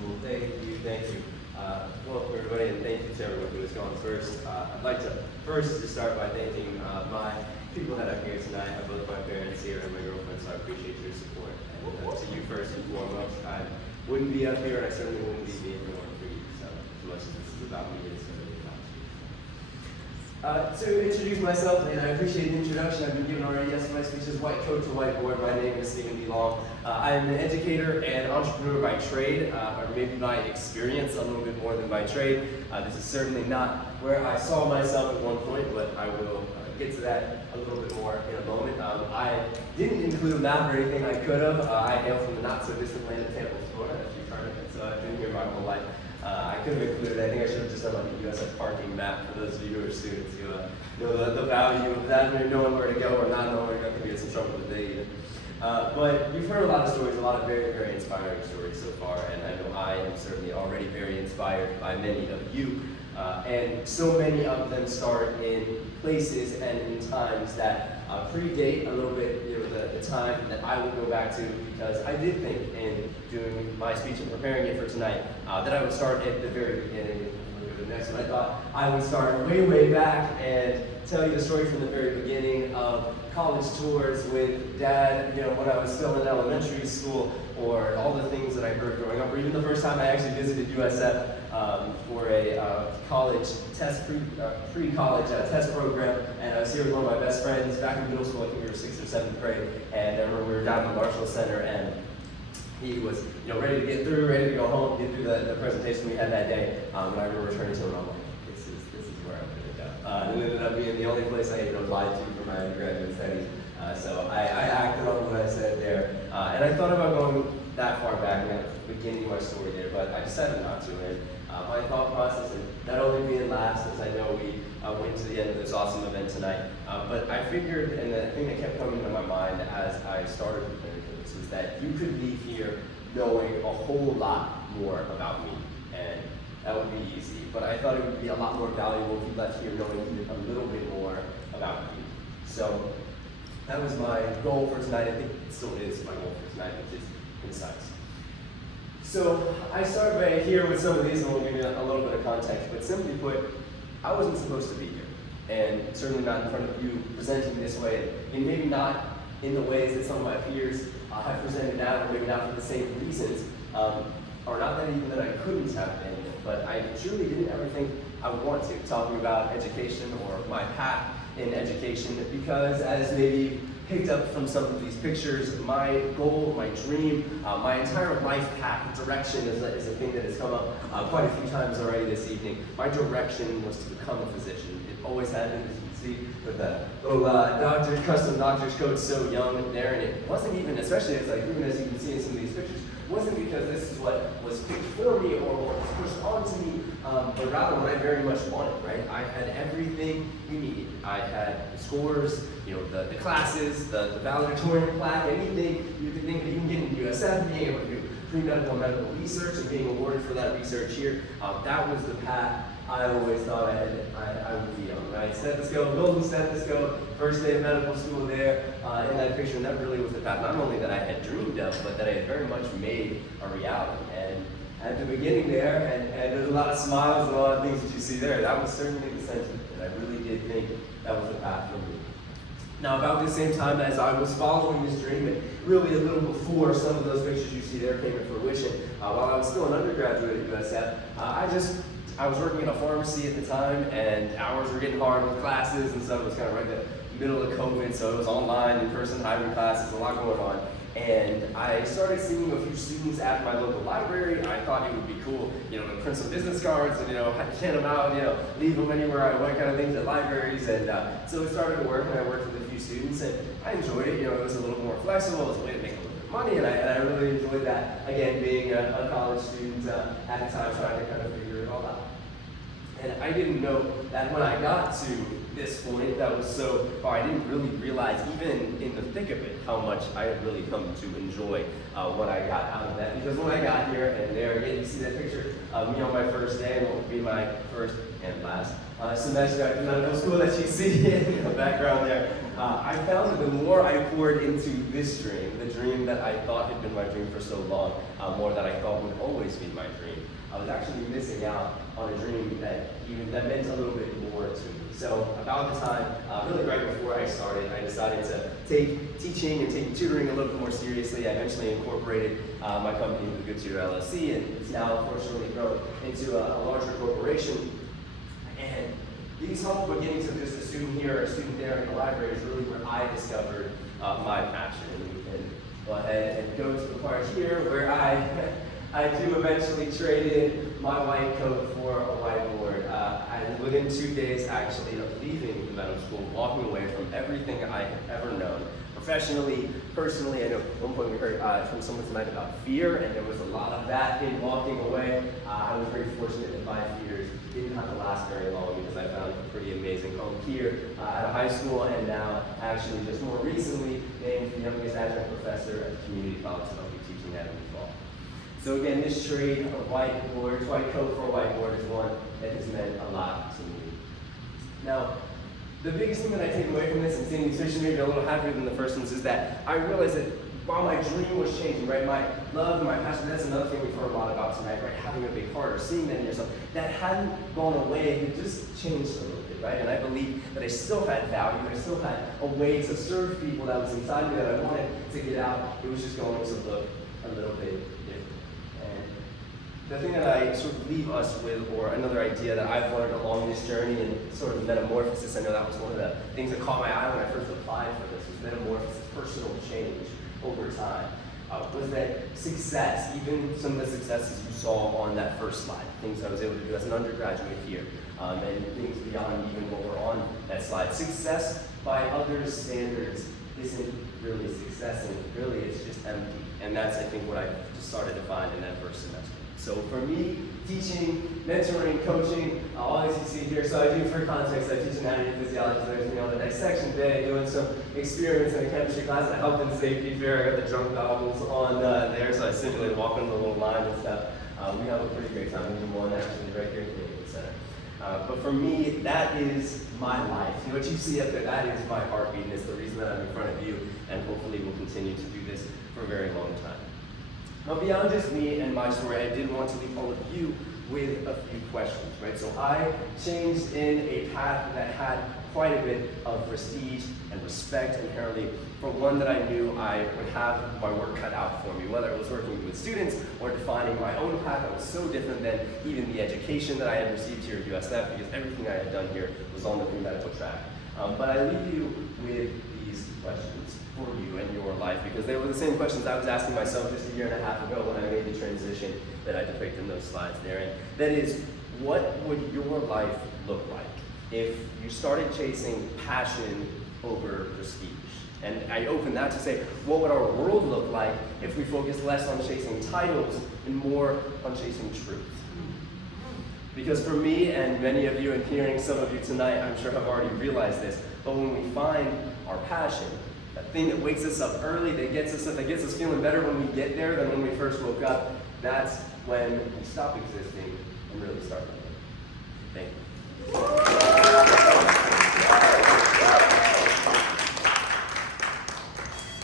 Well, thank you. Welcome everybody, and thank you to everyone who has gone first. I'd like to first just start by thanking my people that are here tonight. I have both my parents here and my girlfriend, so I appreciate your support. And to you first and foremost, I wouldn't be up here, and I certainly wouldn't be here if it weren't for you. So as much as this is about me, it's really about you. To introduce myself, and I appreciate the introduction I've been given already. Yes, my speech is White Coat to Whiteboard. My name is Stephen D. Long. I am an educator and entrepreneur by trade, or maybe by experience, a little bit more than by trade. This is certainly not where I saw myself at one point, but I will get to that a little bit more in a moment. I didn't include math or anything I could have. I hail from the not-so-distant land of Tampa, Florida, as you've heard of it, so I've been here my whole life. I could have included, I think I should have just done like a USF parking map for those of you who are students who know the value of that, and knowing where to go or not knowing where to go can get some trouble today even. But you've heard a lot of stories, a lot of very, very inspiring stories so far, and I know I am certainly already very inspired by many of you. And so many of them start in places and in times that predate a little bit the time that I will go back to, because I did think in doing my speech and preparing it for tonight that I would start at the very beginning. The next one, I thought I would start way, way back and tell you the story from the very beginning of college tours with Dad, when I was still in elementary school, or all the things that I heard growing up, or even the first time I actually visited USF for a college test, pre-college test program, and I was here with one of my best friends back in middle school. I think we were 6th or 7th grade, and I remember we were down at the Marshall Center, and he was, ready to get through, ready to go home, get through the presentation we had that day. And I remember turning to him, I'm like, this is where I'm going to go. And it ended up being the only place I had applied to for my undergraduate studies. So I acted on what I said there. And I thought about going that far back, beginning my story there, but I decided not to. And my thought process, and not only being last, as I know we went to the end of this awesome event tonight, but I figured, and the thing that kept coming to my mind as I started preparing for this, was that you could leave here knowing a whole lot more about me, and that would be easy. But I thought it would be a lot more valuable if you left here knowing even a little bit more about you. So that was my goal for tonight. I think it still is my goal for tonight, which is concise. So I start by here with some of these, and we'll give you a little bit of context. But simply put, I wasn't supposed to be here, and certainly not in front of you presenting this way, and maybe not in the ways that some of my peers have presented now, or maybe not for the same reasons, or not that even that I couldn't have been, but I truly didn't ever think I would want to, talking about education or my path in education, because as maybe picked up from some of these pictures, my goal, my dream, my entire life path, direction is a thing that has come up quite a few times already this evening. My direction was to become a physician. It always had been, as you can see, with the little custom doctor's coat so young there, and it wasn't even, especially even as you can see in some of these pictures, wasn't because this is what was picked for me or what was pushed onto me, but rather what I very much wanted, right? I had everything we needed. I had the scores, the classes, the valedictorian plaque, anything you could think of, even getting into USF, being able to do pre-medical and medical research and being awarded for that research here. That was the path I always thought I would be on. Right? Stethoscope, golden stethoscope, first day of medical school there in that picture, and that really was the path not only that I had dreamed of, but that I had very much made a reality. And at the beginning there, and there's a lot of smiles and a lot of things that you see there, that was certainly the sentiment, and I really did think that was the path for me. Now, about the same time as I was following this dream, and really a little before some of those pictures you see there came to fruition, while I was still an undergraduate at USF, I was working in a pharmacy at the time, and hours were getting hard with classes, and so it was kind of right in the middle of COVID, so it was online, in-person, hybrid classes, a lot going on. And I started seeing a few students at my local library. I thought it would be cool, to print some business cards and, hand them out, leave them anywhere I went, kind of things at libraries. And so it started to work, and I worked with a few students, and I enjoyed it. It was a little more flexible. It was a way to make a little bit of money, and I really enjoyed that. Again, being a college student at the time, trying to kind of figure it all out. And I didn't know that when I got to this point, I didn't really realize, even in the thick of it, how much I had really come to enjoy what I got out of that. Because when I got here, and there again, you see that picture of me on my first day, and what would be my first and last semester at medical school that you see in the background there. I found that the more I poured into this dream, the dream that I thought had been my dream for so long, more that I thought would always be my dream, I was actually missing out on a dream that meant a little bit more to me. So about the time, really right before I started, I decided to take teaching and taking tutoring a little bit more seriously. I eventually incorporated my company with Good Tutor LLC, and it's now fortunately grown into a larger corporation. And these humble beginnings of just a student here or a student there in the library is really where I discovered my passion. And we can go ahead and go to the part here where I do eventually trade in my white coat for a whiteboard. And within 2 days, actually, of leaving the medical school, walking away from everything I had ever known, professionally, personally. I know at one point we heard from someone tonight about fear, and there was a lot of that in walking away. I was very fortunate that my fears didn't have to last very long because I found a pretty amazing home here at a high school, and now actually just more recently named the youngest adjunct professor at the community college that I'll be teaching at in the fall. So again, this trade of whiteboards, white coat for a whiteboard, is one that has meant a lot to me. Now, the biggest thing that I take away from this, and seeing these pictures maybe a little happier than the first ones, is that I realized that while my dream was changing, right, my love and my passion, that's another thing we've heard a lot about tonight, right, having a big heart or seeing that in yourself, that hadn't gone away, it just changed a little bit, right? And I believe that I still had value, I still had a way to serve people that was inside me that I wanted to get out. It was just going to look a little bit different. The thing that I sort of leave us with, or another idea that I've learned along this journey and sort of metamorphosis, I know that was one of the things that caught my eye when I first applied for this, was metamorphosis, personal change over time, was that success, even some of the successes you saw on that first slide, things I was able to do as an undergraduate here, and things beyond even what were on that slide. Success by others' standards isn't really success, and really it's just empty. And that's, I think, what I just started to find in that first semester. So for me, teaching, mentoring, coaching, all as you see here, so I do, for context, I teach anatomy and physiology, so there's on the dissection day, doing some experiments in a chemistry class at health and safety fair. I got the drunk goggles on there, so I simulated walking the little line and stuff. We have a pretty great time. We do one actually right here at the Lincoln Center. But for me, that is my life. What you see up there, that is my heartbeat, and it's the reason that I'm in front of you, and hopefully we'll continue to do this for a very long time. Now, beyond just me and my story, I did want to leave all of you with a few questions, right? So I changed in a path that had quite a bit of prestige and respect inherently for one that I knew I would have my work cut out for me, whether it was working with students or defining my own path that was so different than even the education that I had received here at USF, because everything I had done here was on the medical track. But I leave you with these questions for you and your life, because they were the same questions I was asking myself just a year and a half ago when I made the transition that I depict in those slides there. And that is, what would your life look like if you started chasing passion over prestige? And I open that to say, what would our world look like if we focused less on chasing titles and more on chasing truth? Because for me and many of you, and hearing some of you tonight, I'm sure have already realized this, but when we find our passion, that thing that wakes us up early, that gets us feeling better when we get there than when we first woke up, that's when we stop existing and really start living. Thank you.